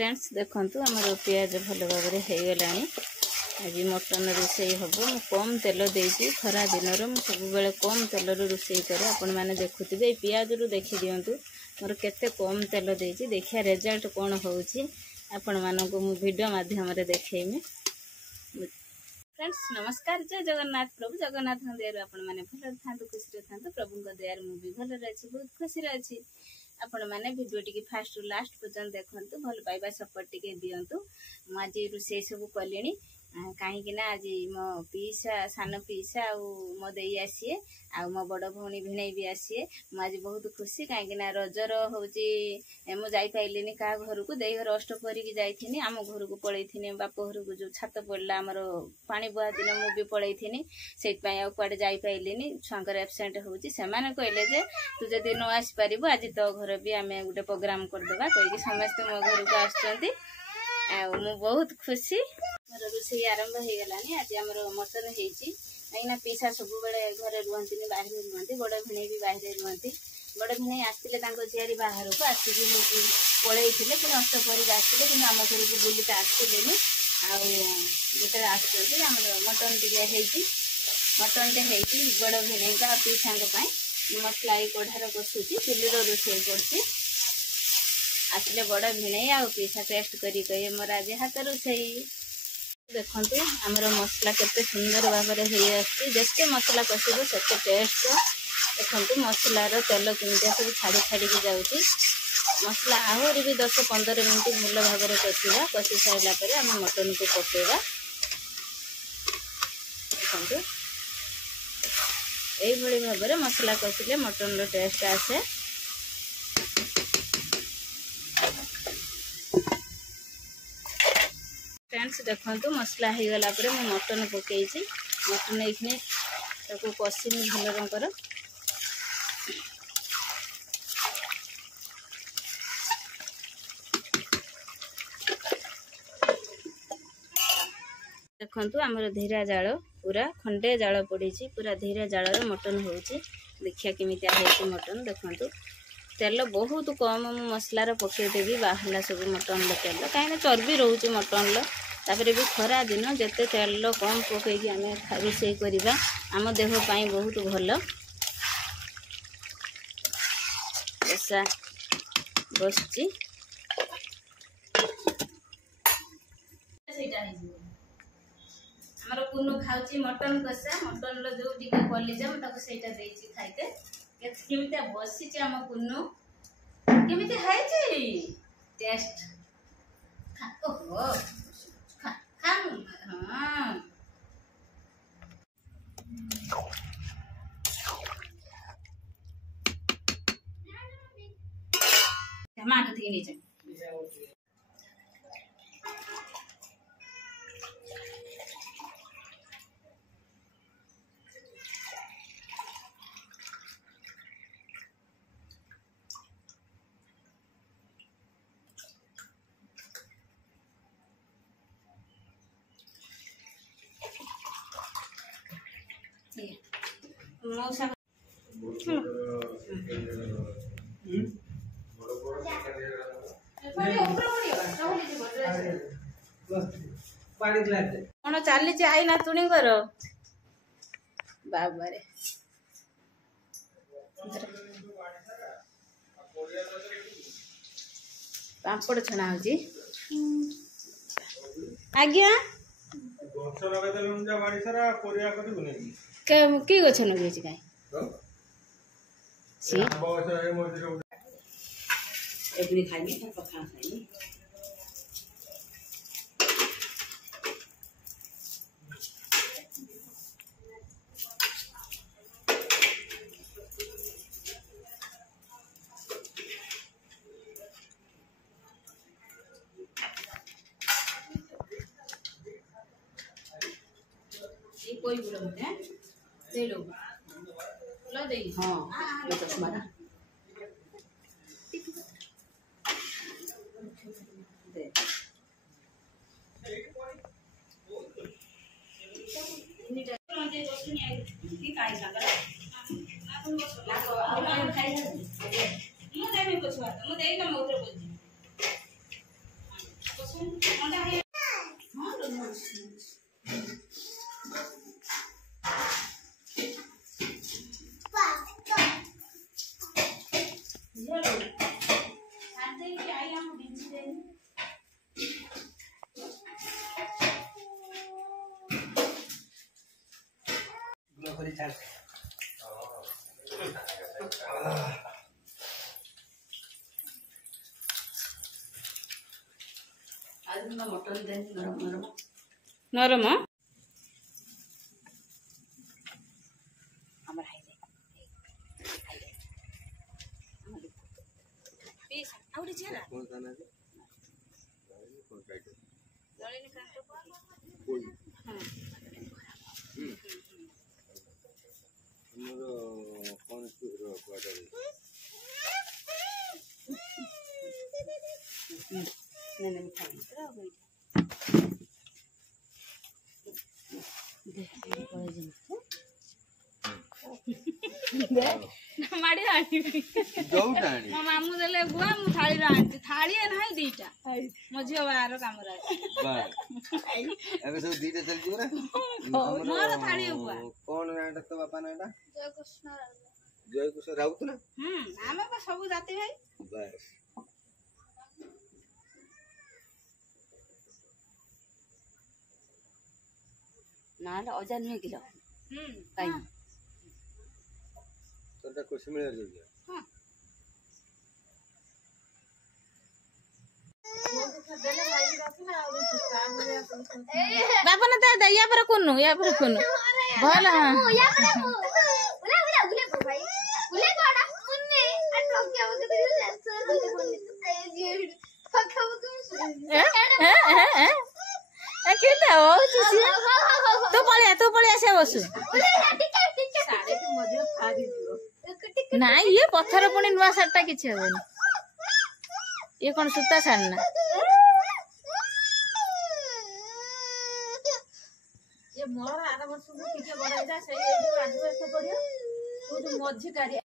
Friends देखंतु हमर पियाज भल भाव में हो गलानी। आज मटन रोसई हम मु कम तेल देती खरा दिन में सब बेले कम तेल रोसई करे। आपण मैंने देखुवे पियाज रु देखी दिंतु मोर केते कम तेल देती देखिया रिजल्ट कौन होउची आपण मानक मु वीडियो माध्यम रे देखेइमी। फ्रेंड्स नमस्कार, जय जगन्नाथ। प्रभु जगन्नाथ दयार आपण मैंने भल था खुशी था। प्रभु दयार मु भी भल अच्छी बहुत खुशी अच्छी। आपण मैंने वीडियो टी फास्ट रु लास्ट पर्यंत देखंतु भल पाइबा सपोर्ट टी दिंतु। मुझे रोषे सब कले कहीं आज मो पीसा सान पीसा मो दे आसीए मो बड़ भौणी भिणे भी आसीए। मुझे बहुत खुशी कहीं रजर हूँ मुझे क्या घर को दे घर अष्टपहरी की जाइनी आम घर को पलैनी बाप घर को जो छात पड़ा आमर पानी बुआ दिन मुझे पलैनी से कड़े जाइनी छुआर एबसेंट होती से कहले जे तू जदि न आसपार आज तो घर भी आम गोटे प्रोग्राम करदे कहीकि समस्ते मो घर को आसुँच बहुत खुशी। मोर रोषे आरंभ हो गलानी। आज आम मटन होती कहीं पीसा सब बेले घरे रुहति बाहर रुहति बड़ भिणे भी बाहर रुहति। बड़ भिणे आसते झियारी बाहर को आसिक पलैले पुणी अष्टपहरी आसते कि आम घर को बुलिक आसले आते आम मटन टे मटन टे बड़ भिणे पीसा मसला कढ़ार कषुची चुली रोषे कर आसले बड़ भिणे पीसा टेस्ट करी कहे मोर आज हाथ रोषे देखंतु आमर मसला केते सुंदर भाव में होते मसला कषिब से टेस्ट। देखंतु मसलार तेल केमितिया सब छाड़ी छाड़ी जाऊँगी। मसला आहरी भी 10-15 मिनट भल भाव में कषा कषि सारा पर आम मटन को पकेगा। देखंतु यही भाव में मसला कषिले मटन टेस्ट आसे। फ्रेंड्स देखंतु मसला हो गला पर मैं मटन पकई मटन ये कषिमी भल रंगर। देखंतु आमर धीरा जाल पूरा खंडे जाल पड़ी पूरा धीरे जाल मटन होची। देखिया केमितिया होची मटन। देखंतु तेल बहुत कम मसलार पकईदेवी बाहरला सब मटन तेल कहीं चर्बी रोचे मटन तापर भी खरा दिन जिते तेल कम पकईकि आम रोषे करवा आम देहपाई बहुत भल। कषा बसची आमर कुनु खाऊची मटन कषा मटन जो टी कलिजा मुझे खाइते केमितिया बसी आम कुनु केमिति है टेस्ट ओहो हाँ माट थी नीचे मौसा कौन चली आई ना तुणी कर बाबारे पापड़ छणा होची। आज्ञा कि गछ लगे कहीं कोई बुरा होते हैं दे लो लो दे हाँ लो चश्मा ना दे ini kai sabar aku खाई मुझे भी कुछ बात मुझे एक ना मोटर बोल नरम माड़ी आनी मो मामू देले गुआ मु थाली आनी थाली ना दीटा मो झियो बाहर काम एबे सब दीटा चल जीवरा मोर थाली गुआ कोन नाटा तो बापा नाटा जय कृष्ण राउत ना आमे बा सब जाति भाई बस ना अजा नुहे किलो काई तोटा खुशी मिल जाई हां बाबा ना दे या पर कोनु भल हां या पर उले भाई उले कोडा मुन्ने अटोक्या वके केता हो तू पळिया से बसु ना ये पत्थर पुणी नुआ सारटा किछि हेबनी ये कौन सूता साड़ना ये मोर आर वर्ष टिके बड़ा से आजु पड़ियो मझी काढ़िया